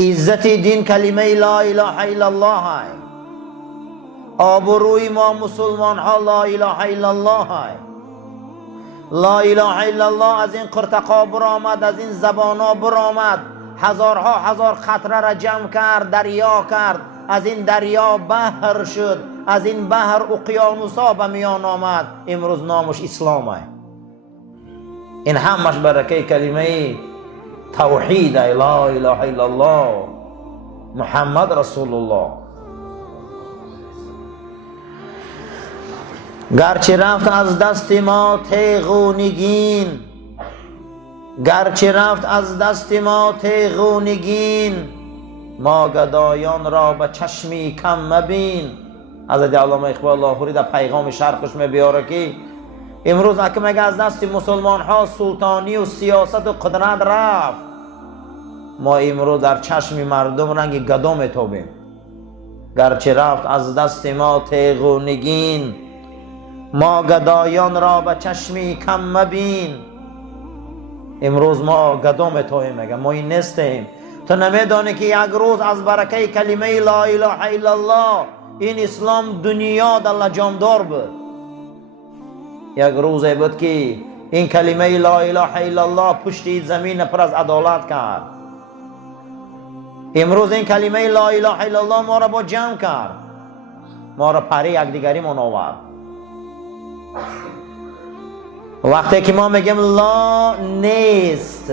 عزت دین کلمه لا اله الا الله ہے. آبروی ما مسلمان ها لا اله الا الله ہے. لا اله الا الله از این قرتقا برآمد، از این زبان ها برآمد، هزارها هزار خطره را جمع کرد، دریا کرد، از این دریا بحر شد، از این بحر اقیانوسا به میان آمد. امروز نامش اسلام ہے. این همش برکه کلمه توحید لا اله الا الله محمد رسول الله. گرچه رفت از دست ما تیغ و نگین، گرچه رفت از دست ما تیغ و نگین، ما گدایان را به چشمی کم مبین. حضرت علامه اقبال لاهوری در پیغام شرقش میبیاره که امروز اگه مگه از دست مسلمان ها سلطانی و سیاست و قدرت رفت، ما امروز در چشم مردم رنگ گدا میتابیم. گرچه رفت از دست ما تیغ و نگین، ما گدایان را به چشمی کم مبین. امروز ما گدا میتابیم، مگه ما این نیستیم؟ تو نمیدانی که یک روز از برکه کلمه لا اله الا الله این اسلام دنیا در لجامدار بود. یک روزی بود که این کلمه لا اله الا الله پشت زمین پر از عدالت کرد. امروز این کلمه لا اله الا الله ما را با جمع کرد، ما را پری یک دیگری من آورد. وقتی که ما میگیم لا نیست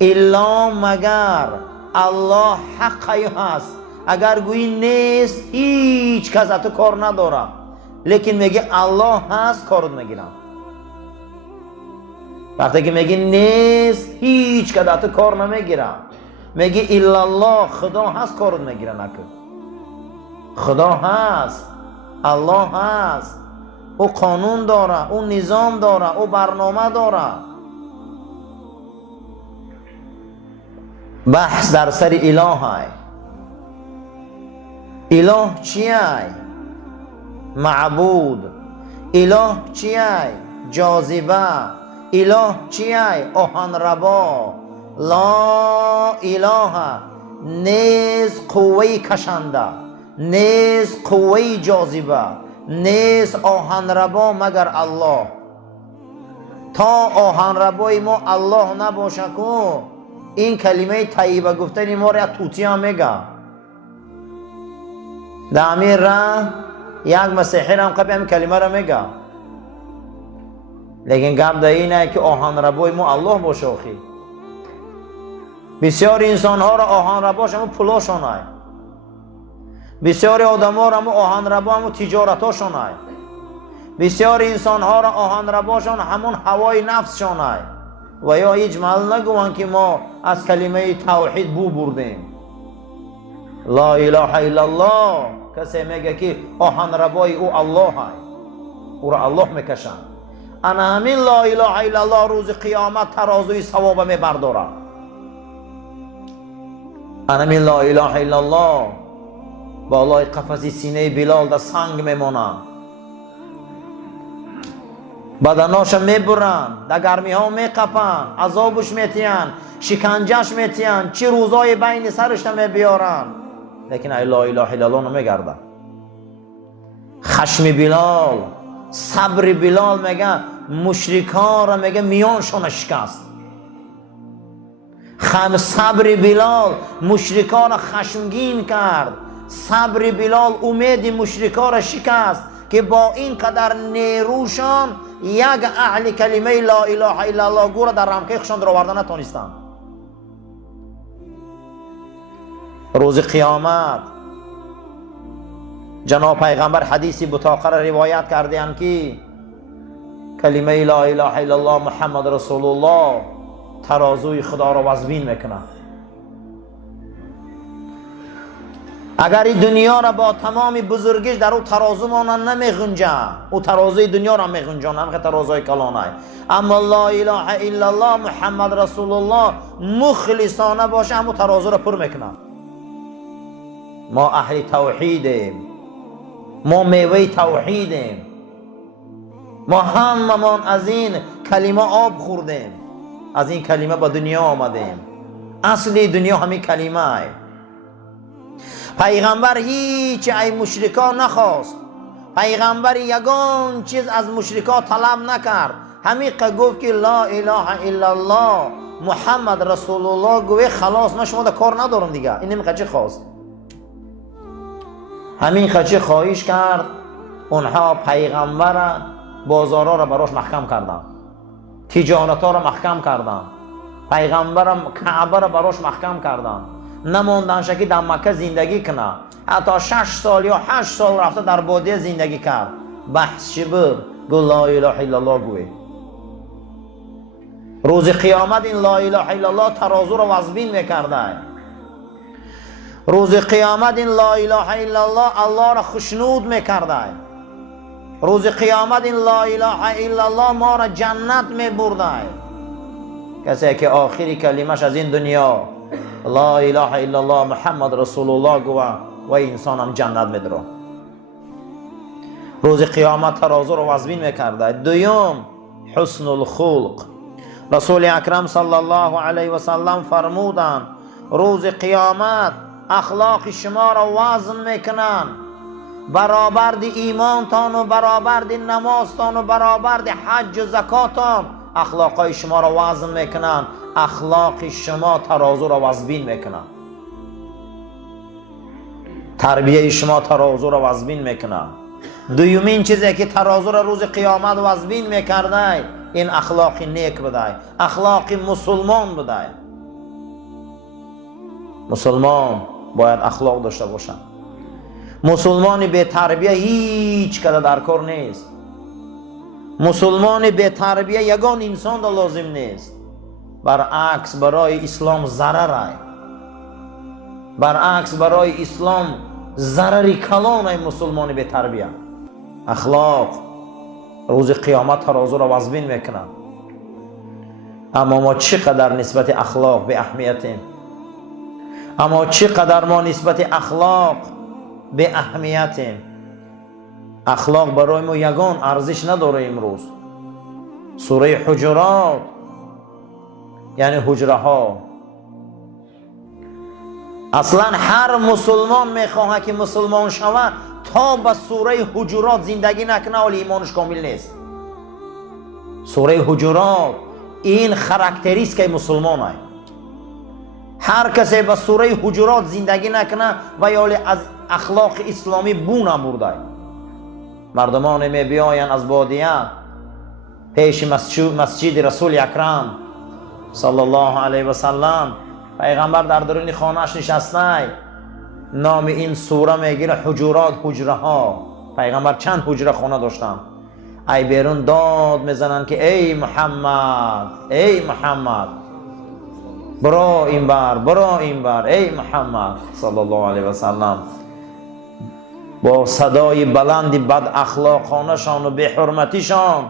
الا مگر الله حقی هست، اگر گویی نیست هیچ کس تو کار نداره، لیکن میگه الله هست کارت میگیرم. وقتی که میگی نیست هیچ کس تو کار نمیگیرم، میگه الا الله خدا هست کارت میگیره. نکن خدا هست، الله هست، او قانون داره، او نظام داره، او برنامه داره. بحث در سر اله های. اله چیه؟ معبود. اله چیه؟ جاذبه. اله چیه؟ آهن ربا. لا اله نیز قوه کشنده، نیز قوه جاذبه، نیز آهن ربا مگر الله. تا آهن ربای ما الله نباشه که این کلمه طیبه گفتن ما را توتی هم میگه. در امیر را یک مسیحی هم قبل همین کلمه را میگه، لیکن گپ در اینه که آهن ربای ما الله باشه. آخی بسیار انسان ها را آهن رباش همون پولاشون های، بسیار آدم ها را همون آهن ربا همون تجارت هاشون های، بسیار انسان ها را آهن رباشون همون هوای نفسشون های. و یا هیچ محل نگوان که ما از کلمه توحید بو بردیم. لا اله الا الله کسی میگه که آهن ربای او الله های، او را الله میکشن. انا همین لا اله الا الله روز قیامت ترازوی ثواب میبرداره. انا همین لا اله الا الله بالای قفس سینه بلال در سنگ میمونه، بدناش میبرن، در گرمی ها میقپن، عذابش میتین، شکنجهش میتین، چه روزای بین سرش میبیارن، لیکن ای لا اله الا الله نمیگرده. خشم بلال، صبر بلال میگه مشرکان را میگه میانشون شکست. صبر بلال مشرکان را خشمگین کرد. صبر بلال امید مشرکان را شکست که با این قدر نیروشان یک اهل کلمه لا اله الا الله گو را در رمقیقشان در آوردن نتونستند. روز قیامت جناب پیغمبر حدیثی بطاقه را روایت کردند که کلمه لا اله الا الله محمد رسول الله ترازوی خدا را وزبین میکنه. اگر این دنیا را با تمام بزرگیش در او ترازو مانند نمیغنجه، او ترازوی دنیا را میغنجانه، همه ترازوی کلانه. اما لا اله الا الله محمد رسول الله مخلصانه باشه، همو ترازو را پر میکنه. ما اهل توحیدیم، ما میوه توحیدیم، ما هممان از این کلمه آب خوردیم، از این کلمه به دنیا آمدیم. اصلی دنیا همین کلمه ای. پیغمبر هیچ ای مشرکا نخواست، پیغمبر یگان چیز از مشرکا طلب نکرد، همین گفت که لا اله الا الله محمد رسول الله گوه خلاص، من شما دا کار ندارم دیگه. این همین خچه خواست، همین خچه خواهش کرد. اونها پیغمبر بازارا را براش محکم کردن، تجارتا را محکم کردن، پیغمبر کعبه را براش محکم کردن، نموندن شکی در مکه زندگی کنه. حتی 6 سال یا 8 سال رفته در بادیه زندگی کرد. بحث چی بود؟ گو لا اله الا الله گوی. روز قیامت این لا اله الا الله ترازو را وزبین میکرده. روز قیامت این لا اله الا الله الله را خشنود میکرده. روز قیامت این لا اله الا الله ما را جنت میبرده. کسی که آخری کلمش از این دنیا لا اله الا الله محمد رسول الله گوه و انسان هم جنت میدره. روز قیامت ترازو رو وزبین میکرده. دوم حسن الخلق. رسول اکرم صلی الله علیه و سلم فرمودن روز قیامت اخلاق شما را وزن میکنن، برابر دی ایمانتان و برابر دی نمازتان و برابر دی حج و زکاتان اخلاقای شما را وزن میکنن، اخلاق شما ترازو را وزبین میکنن، تربیه شما ترازو را وزبین میکنن. دومین چیزی که ترازو را روز قیامت وزبین میکرده این اخلاق نیک بده، اخلاق مسلمان بده. مسلمان باید اخلاق داشته باشن. مسلمان به تربیه هیچ کده در کار نیست. مسلمان به تربیه یگان انسان دا لازم نیست، برعکس برای اسلام ضرر. برعکس برای اسلام ضرری کلان ای مسلمان به تربیه. اخلاق روز قیامت ترازو را وزبین میکنن. اما ما چقدر نسبت اخلاق به اهمیتیم، اما چقدر ما نسبت اخلاق به اهمیتیم. اخلاق برای ما یگان ارزش نداره. امروز سوره حجرات یعنی حجره ها، اصلا هر مسلمان میخواه که مسلمان شود تا به سوره حجرات زندگی نکنه ولی ایمانش کامل نیست. سوره حجرات این خاراکتریستیک مسلمان است. هر کسی به سوره حجرات زندگی نکنه و یا از اخلاق اسلامی بو نبرده. مردمان می بیاین از بادیه پیش مسجد رسول اکرم صلی الله علیه و سلم، پیغمبر در درون خانه‌اش نشسته، نام این سوره میگیره حجرات، حجره ها. پیغمبر چند حجره خانه داشتن. ای بیرون داد میزنن که ای محمد، ای محمد برو این بر، برو این بر، ای محمد صلی الله علیه و سلم. با صدای بلندی بد اخلاقانشان و بی حرمتیشان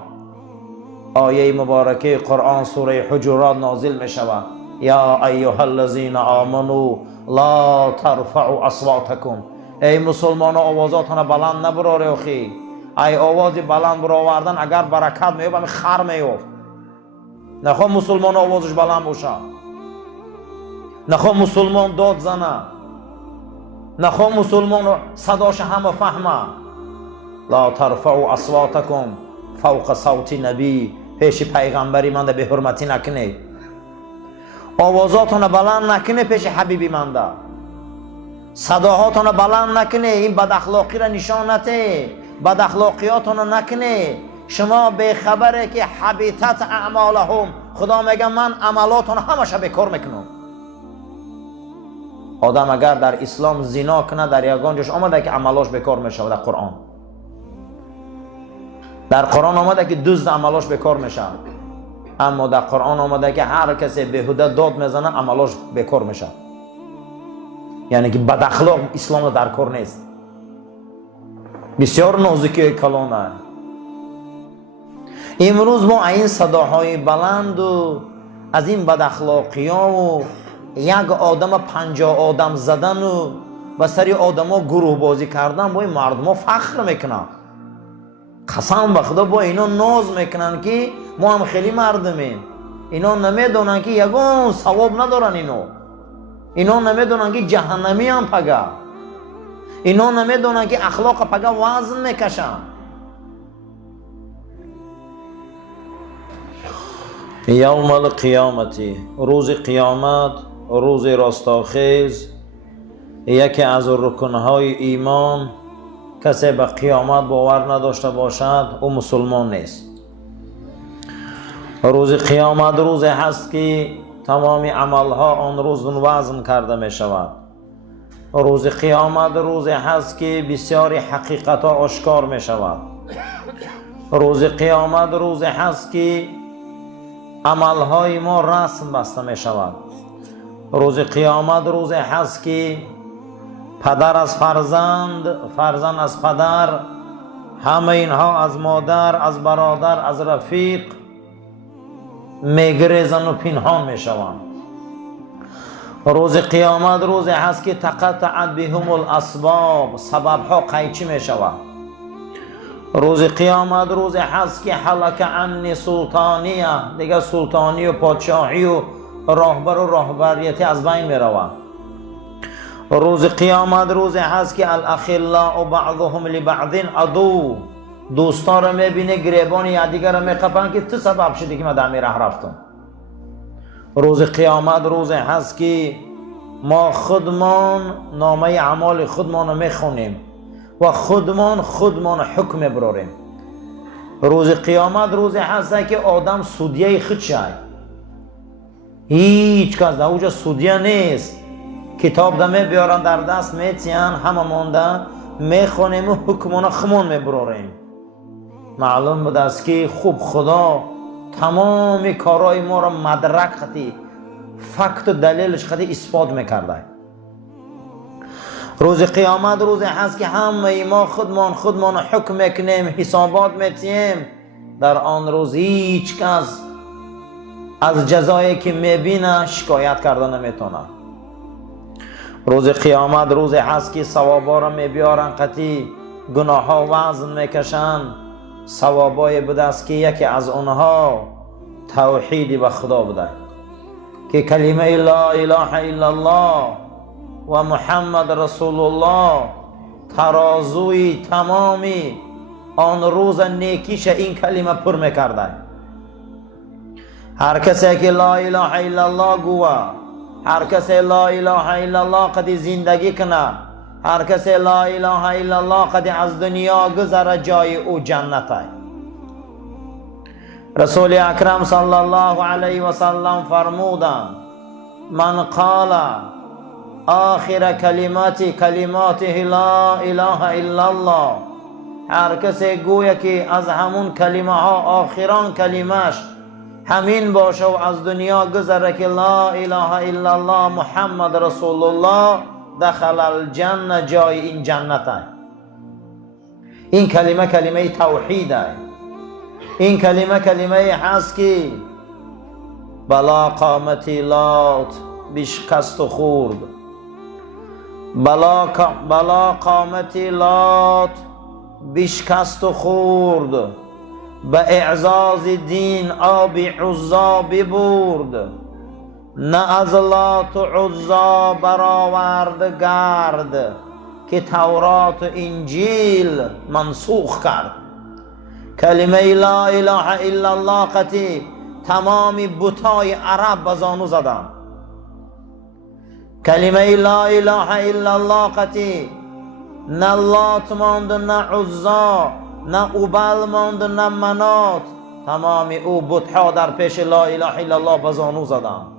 آیه مبارکه قرآن سوره حجرات نازل می شود. یا ایها الذین آمنوا لا ترفعوا اصواتکم. ای مسلمان آوازاتان بلند نبراره اخی. ای آواز بلند برآوردن اگر برکت میوفت همین خر میوفت. نخواه مسلمان آوازش بلند باشه، نخواه مسلمان داد زنه، نخواه مسلمان صداش همه فهمه. لا ترفعوا اصواتکم فوق صوت نبی. پیش پیغمبری من به حرمتی نکنه، آوازاتون بلند نکنه پیش حبیبی من ده، صداهاتون بلند نکنه. این بد اخلاقی را نشان نده، بد اخلاقیاتون نکنه. شما به خبره که حبیطت اعمالهم، خدا میگه من عملاتون همش بیکار میکنم. آدم اگر در اسلام زنا کنه در یگان جاش آمده که عملاش بیکار میشه. در قرآن، در قرآن آمده که دزد عملاش بیکار میشه، اما در قرآن آمده که هر کسی بیهوده داد میزنه عملاش بیکار میشه. یعنی که بد اخلاق اسلام در کار نیست. بسیار نازکی کلانه. امروز ما این صداهای بلند و از این بد اخلاقی ها و یک آدم 50 آدم زدن و سری آدم ها گروه بازی کردن با این مردم ها فخر میکنن. قسم به خدا با اینا ناز میکنن که ما هم خیلی مردمیم. اینا نمیدونن که یگان ثواب ندارن. اینو اینا نمیدونن که جهنمی هم پگه، اینا نمیدونن که اخلاق پگه وزن میکشن. یوم القیامتی، روز قیامت، روز رستاخیز، یکی از رکنهای ایمان کسی به قیامت باور نداشته باشد او مسلمان نیست. روز قیامت روزی هست که تمام عملها آن روز وزن کرده می شود. روز قیامت روزی هست که بسیاری حقیقتها آشکار می شود. روز قیامت روزی هست که عملهای ما رسم بسته می شود. روز قیامت روزی هست که پدر از فرزند، فرزند از پدر، همه اینها از مادر، از برادر، از رفیق میگریزن و پنهان میشوند. روز قیامت روزی هست که تقطعت بهم الاسباب، سببها قیچی میشود. روز قیامت روزی هست که حلق عنی سلطانیه، دیگه سلطانی و پادشاهی و راهبر و راهبریتی از بین میرود. روز قیامت روزی هست که الاخلاء بعضهم لبعض عدو، دوستا رو میبینه گریبان یکدیگر رو میقپن که تو سبب شدی که من در راه رفتم. روز قیامت روزی هست که ما خودمان نامه اعمال خودمان رو میخونیم و خودمان حکم براریم. روز قیامت روزی هست که آدم سودیه خود شد، هیچ کس در اوجا سودیه نیست. کتاب دمه بیارن در دست میتین، همه مانده میخونیم و حکمانه خمون میبراریم. معلوم بود است که خوب خدا تمام کارهای ما را مدرک خطی فکت و دلیلش خطی اثبات میکرده. روز قیامت روزی هست که همه ما خودمان حکم میکنیم، حسابات میتیم. در آن روز هیچ کس از جزایی که میبینه شکایت کرده نمیتونه. روز قیامت روزی هست که ثوابا را میبیارن قطعی، گناه ها وزن میکشن. ثوابای بوده است که یکی از اونها توحید به خدا بوده که کلمه لا اله الا الله و محمد رسول الله ترازوی تمامی آن روز نیکیش این کلمه پر میکرده. هر کسی که لا اله الا الله گوه، هر کسی لا اله الا الله قد زندگی کنه، هر کسی لا اله الا الله قد از دنیا گذره، جای او جنت ہے. رسول اکرم صلی الله علیه و سلم فرمودند من قال آخر کلماته لا اله الا الله، هر کسی گویا که از همون کلمه ها آخران کلمش همین باشه و از دنیا گذره که لا اله الا الله محمد رسول الله، دخل الجنه، جای این جنت ہے. این کلمه کلمه توحید ہے. این کلمه هست که بلا قامتی لات بشکست و خورد، بلا قامتی لات بشکست و خورد، به اعزاز دین آب عزا ببرد، نه از لات و عزا برآورد گرد که تورات و انجیل منسوخ کرد. کلمه لا اله الا الله قطعی تمام بتای عرب بزانو زدن. کلمه لا اله الا الله قطعی نه لات ماند نه عزا نه اوبل ماند نه منات، تمام او بتها در پیش لا اله الا الله بزانو زدن.